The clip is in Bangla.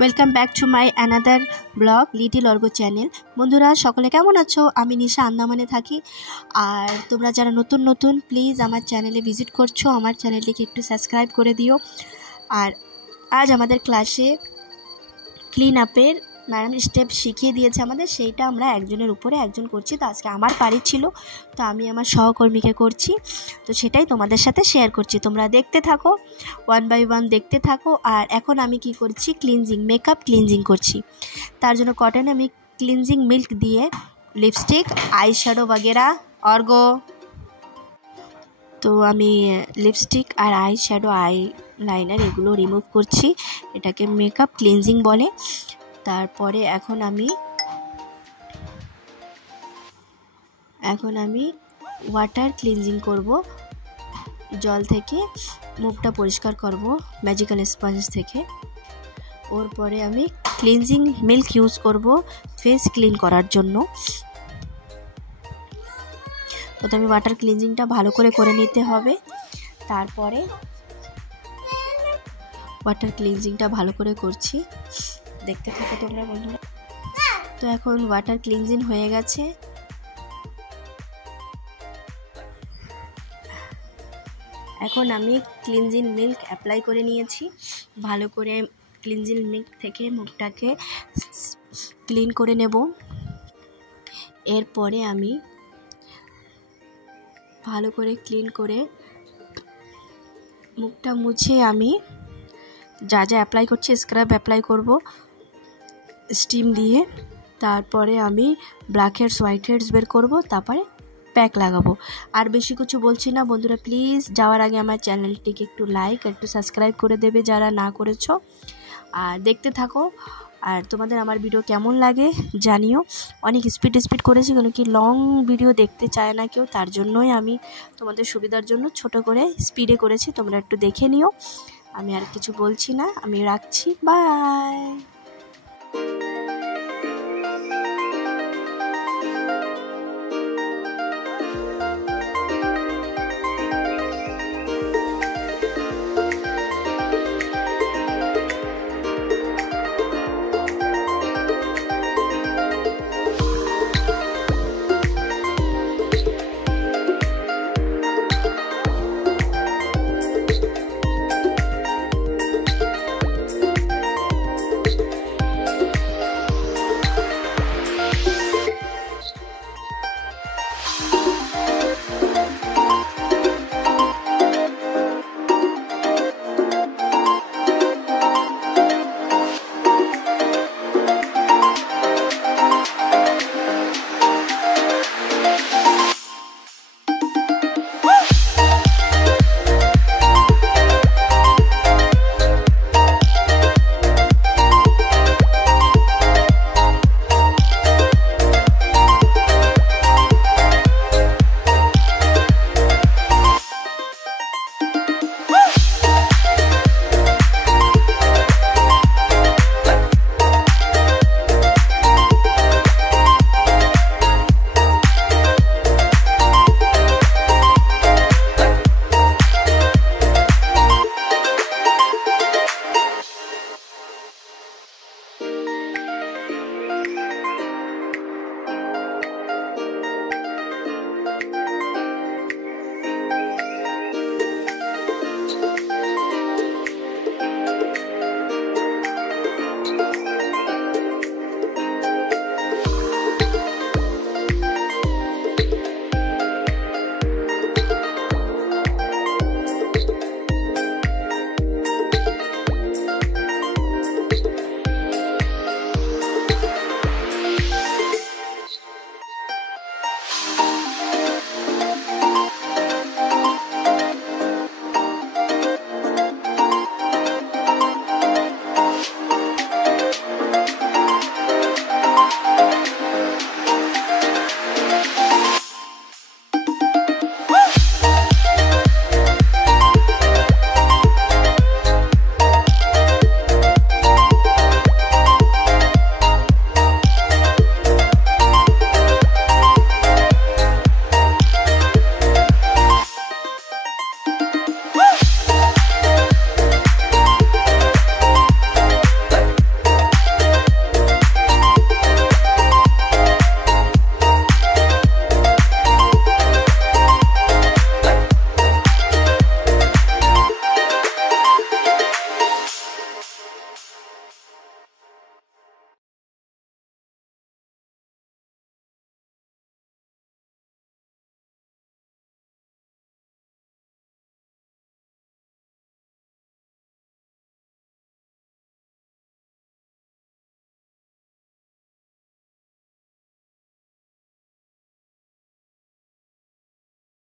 Welcome back to my another blog little org channel. বন্ধুরা সকলে কেমন আছো? আমি নিশা আন্দামানে থাকি। আর তোমরা যারা নতুন প্লিজ আমার চ্যানেলে ভিজিট করছো, আমার চ্যানেলটিকে একটু সাবস্ক্রাইব করে দিও। আর আজ আমাদের ক্লাসে ক্লিন আপের ম্যাডাম স্টেপ শিখিয়ে দিয়েছে আমাদের, সেইটা আমরা একজনের উপরে একজন করছি। তো আজকে আমার পারি ছিল, তো আমি আমার সহকর্মীকে করছি, তো সেটাই তোমাদের সাথে শেয়ার করছি। তোমরা দেখতে থাকো, 1 বাই 1 দেখতে থাকো। আর এখন আমি কি করছি, মেকআপ ক্লিনজিং করছি। তার জন্য কটনে আমি ক্লিনজিং মিল্ক দিয়ে লিপস্টিক, আই শ্যাডো বগেরা অর্গো, তো আমি লিপস্টিক আর আই শ্যাডো, আই লাইনার এগুলো রিমুভ করছি। এটাকে মেকআপ ক্লিনজিং বলে। তারপরে এখন আমি ওয়াটার ক্লিনজিং করব, জল থেকে মুখটা পরিষ্কার করব ম্যাজিক্যাল স্পঞ্জ থেকে। ওর পরে আমি ক্লিনজিং মিল্ক ইউজ করব ফেস ক্লিন করার জন্য। প্রথমে ওয়াটার ক্লিনজিংটা ভালো করে নিতে হবে। তারপরে ওয়াটার ক্লিনজিংটা ভালো করে করছি, দেখতে থাকো তোমরা বন্ধুরা। তো এখন ওয়াটার ক্লিনজিং হয়ে গেছে। এখন আমি ক্লিনজিং মিল্ক অ্যাপ্লাই করে নিয়েছি। ভালো করে ক্লিনজিং মিল্ক থেকে মুখটাকে ক্লিন করে নেব। এরপরে আমি ভালো করে ক্লিন করে মুখটা মুছে আমি যা অ্যাপ্লাই করছি, স্ক্রাব অ্যাপ্লাই করব স্টিম দিয়ে। তারপরে আমি ব্ল্যাক হেডস হোয়াইট হেডস বের করব, তারপরে প্যাক লাগাবো। আর বেশি কিছু বলছি না বন্ধুরা, প্লিজ যাওয়ার আগে আমার চ্যানেলটিকে একটু লাইক, একটু সাবস্ক্রাইব করে দেবে যারা না করেছো। আর দেখতে থাকো। আর তোমাদের আমার ভিডিও কেমন লাগে জানিও। অনেক স্পিড করেছি, কেন কি লং ভিডিও দেখতে চায় না কেউ, তার জন্যই আমি তোমাদের সুবিধার জন্য ছোট করে স্পিডে করেছি। তোমরা একটু দেখে নিও। আমি আর কিছু বলছি না, আমি রাখছি। বাই।